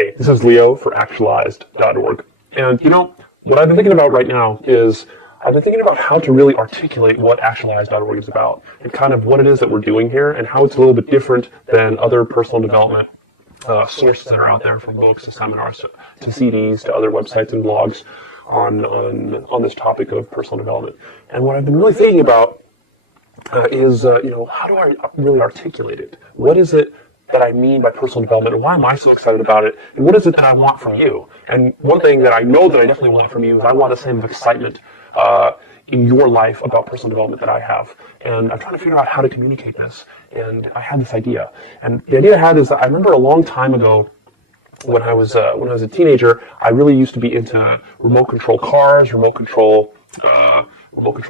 Hey, this is Leo for actualized.org. And what I've been thinking about right now is I've been thinking about how to really articulate what actualized.org is about and kind of what it is that we're doing here and how it's a little bit different than other personal development sources that are out there, from books to seminars to CDs to other websites and blogs on this topic of personal development. And what I've been really thinking about is how do I really articulate it? What is it that I mean by personal development, and why am I so excited about it, and what is it that I want from you? And one thing that I know that I definitely want from you is I want the same excitement in your life about personal development that I have. And I'm trying to figure out how to communicate this, and I had this idea. And the idea I had is that I remember a long time ago when I was a teenager, I really used to be into remote control cars, remote control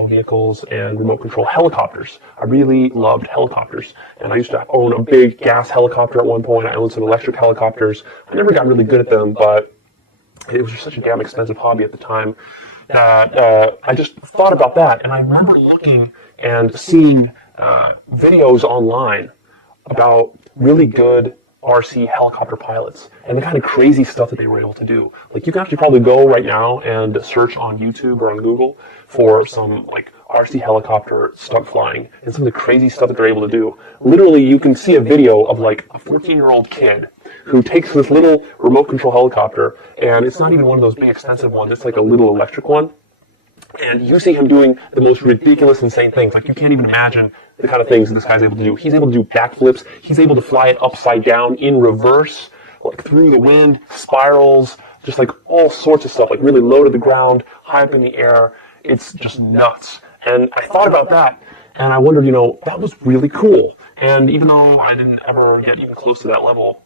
vehicles, and remote control helicopters. I really loved helicopters, and I used to own a big gas helicopter at one point. I owned some electric helicopters. I never got really good at them, but it was just such a damn expensive hobby at the time that I just thought about that. And I remember looking and seeing videos online about really good RC helicopter pilots and the kind of crazy stuff that they were able to do. Like, you can actually probably go right now and search on YouTube or on Google for some like RC helicopter stunt flying and some of the crazy stuff that they're able to do. Literally, you can see a video of like a 14-year-old kid who takes this little remote control helicopter, and it's not even one of those big expensive ones, it's like a little electric one. And you see him doing the most ridiculous, insane things. Like, you can't even imagine the kind of things that this guy's able to do. He's able to do backflips. He's able to fly it upside down, in reverse, like through the wind, spirals, just like all sorts of stuff, like really low to the ground, high up in the air. It's just nuts. And I thought about that, and I wondered, that was really cool. And even though I didn't ever get even close to that level,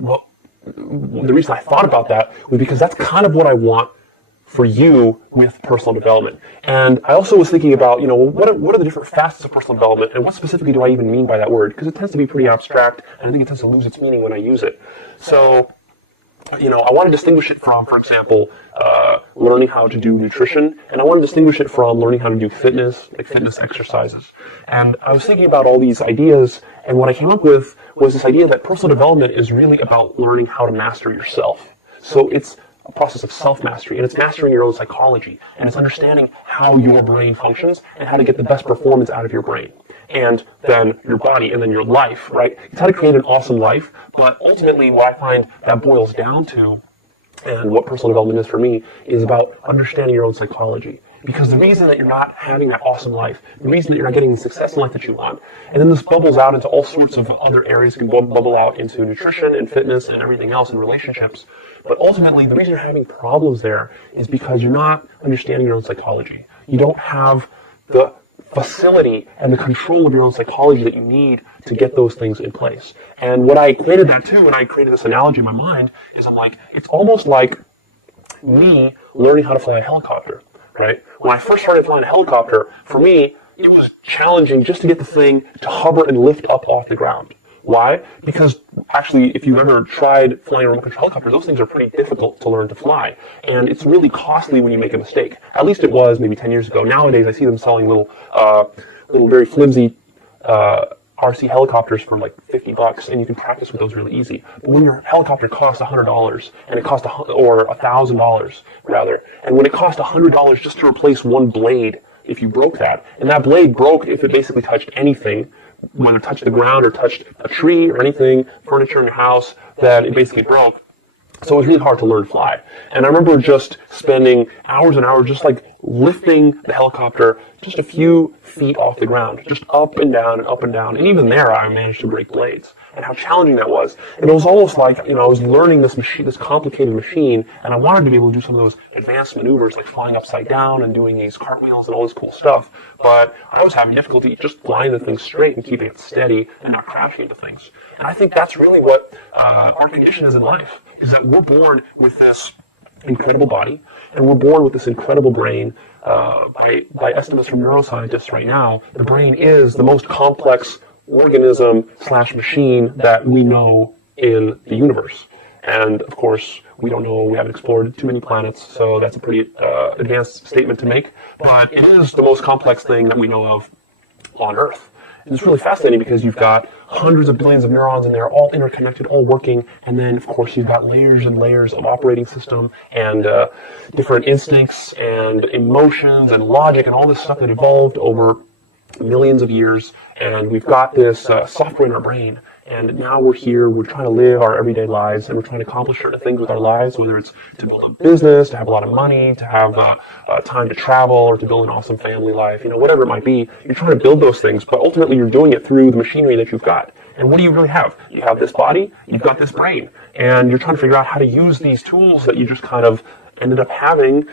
well, the reason I thought about that was because that's kind of what I want for you with personal development. And I also was thinking about, what are the different facets of personal development, and what specifically do I even mean by that word? Because it tends to be pretty abstract, and I think it tends to lose its meaning when I use it. So, I want to distinguish it from, for example, learning how to do nutrition, and I want to distinguish it from learning how to do fitness, like fitness exercises. And I was thinking about all these ideas, and what I came up with was this idea that personal development is really about learning how to master yourself. So it's a process of self-mastery, and it's mastering your own psychology, and it's understanding how your brain functions and how to get the best performance out of your brain, and then your body, and then your life, right? It's how to create an awesome life, but ultimately what I find that boils down to, and what personal development is for me, is about understanding your own psychology. Because the reason that you're not having that awesome life, the reason that you're not getting the success in life that you want, and then this bubbles out into all sorts of other areas. It can bubble out into nutrition and fitness and everything else, and relationships. But ultimately, the reason you're having problems there is because you're not understanding your own psychology. You don't have the facility and the control of your own psychology that you need to get those things in place. And what I equated that to, when I created this analogy in my mind, is I'm like, it's almost like me learning how to fly a helicopter, right? When I first started flying a helicopter, for me, it was challenging just to get the thing to hover and lift up off the ground. Why? Because actually, if you've ever tried flying a remote control helicopter, those things are pretty difficult to learn to fly. And it's really costly when you make a mistake. At least it was maybe 10 years ago. Nowadays, I see them selling little very flimsy RC helicopters for like $50, and you can practice with those really easy. But when your helicopter costs $100, and it costs or $1,000 rather, and when it costs $100 just to replace one blade, if you broke that, and that blade broke if it basically touched anything, whether it touched the ground or touched a tree or anything, furniture in your house, that it basically broke. So it was really hard to learn to fly. And I remember just spending hours and hours just like lifting the helicopter just a few feet off the ground, just up and down and up and down. And even there, I managed to break blades. And how challenging that was. And it was almost like, I was learning this machine, this complicated machine, and I wanted to be able to do some of those advanced maneuvers, like flying upside down and doing these cartwheels and all this cool stuff. But I was having difficulty just flying the thing straight and keeping it steady and not crashing into things. And I think that's really what our condition is in life, is that we're born with this incredible body, and we're born with this incredible brain. By estimates from neuroscientists right now, the brain is the most complex organism / machine that we know in the universe. And of course, we don't know, we haven't explored too many planets, so that's a pretty advanced statement to make. But it is the most complex thing that we know of on Earth. And it's really fascinating because you've got hundreds of billions of neurons and they're all interconnected, all working. And then, of course, you've got layers and layers of operating system and different instincts and emotions and logic and all this stuff that evolved over millions of years. And we've got this software in our brain. And now we're here, we're trying to live our everyday lives, and we're trying to accomplish certain things with our lives, whether it's to build a business, to have a lot of money, to have time to travel, or to build an awesome family life, whatever it might be. You're trying to build those things, but ultimately you're doing it through the machinery that you've got. And what do you really have? You have this body, you've got this brain, and you're trying to figure out how to use these tools that you just kind of ended up having,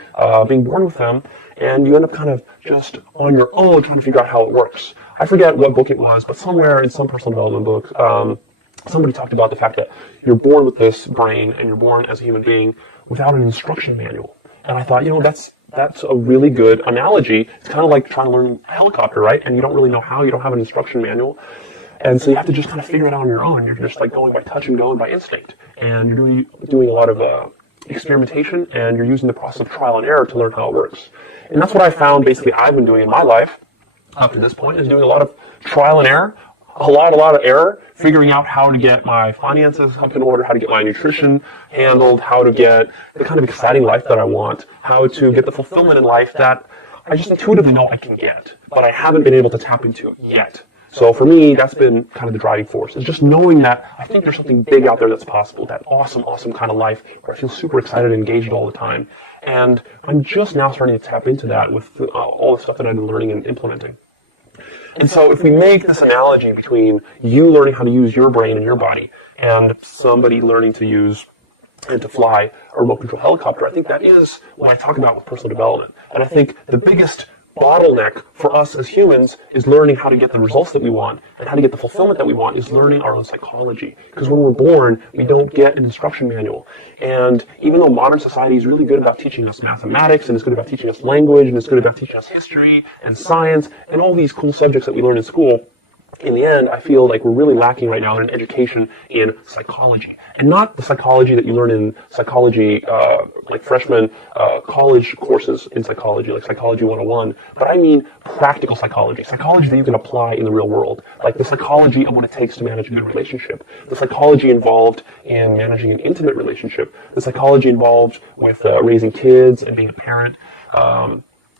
being born with them, and you end up kind of just on your own trying to figure out how it works. I forget what book it was, but somewhere in some personal development book, somebody talked about the fact that you're born with this brain and you're born as a human being without an instruction manual. And I thought, that's a really good analogy. It's kind of like trying to learn a helicopter, right? And you don't really know how, you don't have an instruction manual. And so you have to just kind of figure it out on your own. You're just like going by touch and going by instinct. And you're doing a lot of experimentation, and you're using the process of trial and error to learn how it works. And that's what I found basically I've been doing in my life up to this point, is doing a lot of trial and error, a lot of error, figuring out how to get my finances up in order, how to get my nutrition handled, how to get the kind of exciting life that I want, how to get the fulfillment in life that I just intuitively know I can get, but I haven't been able to tap into yet. So for me, that's been kind of the driving force, is just knowing that I think there's something big out there that's possible, that awesome kind of life where I feel super excited and engaged all the time. And I'm just now starting to tap into that with all the stuff that I've been learning and implementing. And so if we make this analogy between you learning how to use your brain and your body and somebody learning to use and to fly a remote control helicopter, I think that is what I talk about with personal development. And I think the biggest bottleneck for us as humans is learning how to get the results that we want and how to get the fulfillment that we want, is learning our own psychology. Because when we're born, we don't get an instruction manual. And even though modern society is really good about teaching us mathematics, and is good about teaching us language, and is good about teaching us history and science and all these cool subjects that we learn in school, in the end, I feel like we're really lacking right now in education in psychology. And not the psychology that you learn in psychology, like freshman college courses in psychology, like Psychology 101, but I mean practical psychology that you can apply in the real world, like the psychology of what it takes to manage a good relationship, the psychology involved in managing an intimate relationship, the psychology involved with raising kids and being a parent,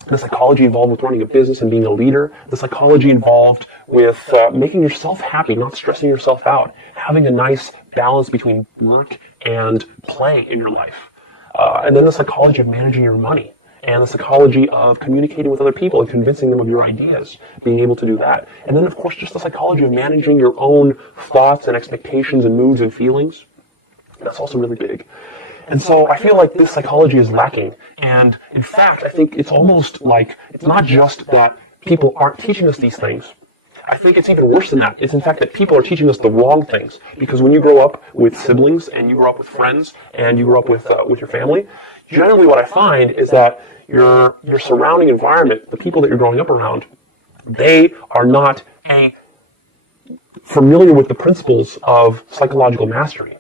the psychology involved with running a business and being a leader, the psychology involved with making yourself happy, not stressing yourself out, having a nice balance between work and play in your life. And then the psychology of managing your money, and the psychology of communicating with other people and convincing them of your ideas, being able to do that. And then, of course, just the psychology of managing your own thoughts and expectations and moods and feelings. That's also really big. And so I feel like this psychology is lacking. And in fact, I think it's almost like it's not just that people aren't teaching us these things. I think it's even worse than that. It's in fact that people are teaching us the wrong things. Because when you grow up with siblings and you grow up with friends and you grow up with your family, generally what I find is that your surrounding environment, the people that you're growing up around, they are not familiar with the principles of psychological mastery.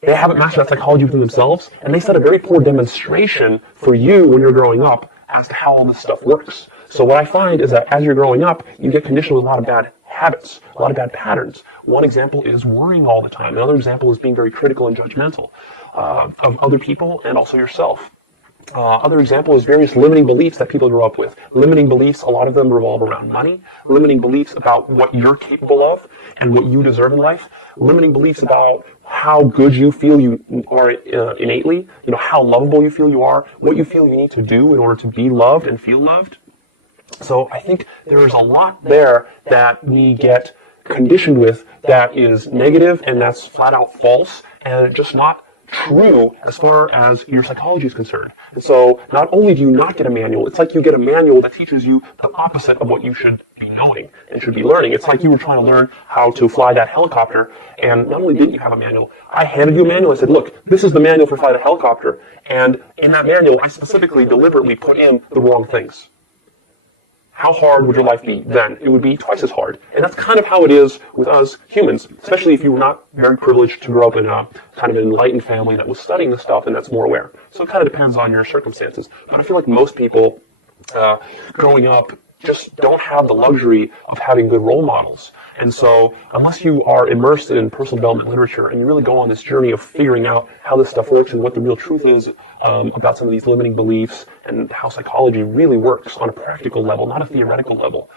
They haven't mastered that psychology within themselves, and they set a very poor demonstration for you when you're growing up as to how all this stuff works. So what I find is that as you're growing up, you get conditioned with a lot of bad habits, a lot of bad patterns. One example is worrying all the time. Another example is being very critical and judgmental of other people and also yourself. Other example is various limiting beliefs that people grow up with. Limiting beliefs, a lot of them revolve around money. Limiting beliefs about what you're capable of and what you deserve in life. Limiting beliefs about how good you feel you are innately, how lovable you feel you are, what you feel you need to do in order to be loved and feel loved. So I think there's a lot there that we get conditioned with that is negative and that's flat out false and just not true as far as your psychology is concerned. And so not only do you not get a manual, it's like you get a manual that teaches you the opposite of what you should be knowing and should be learning. It's like you were trying to learn how to fly that helicopter, and not only didn't you have a manual, I handed you a manual. I said, look, this is the manual for flying a helicopter, and in that manual I specifically, deliberately put in the wrong things. How hard would your life be then? It would be twice as hard. And that's kind of how it is with us humans, especially if you were not very privileged to grow up in a kind of an enlightened family that was studying this stuff and that's more aware. So it kind of depends on your circumstances. But I feel like most people growing up just don't have the luxury of having good role models. And so unless you are immersed in personal development literature and you really go on this journey of figuring out how this stuff works and what the real truth is about some of these limiting beliefs and how psychology really works on a practical level, not a theoretical level,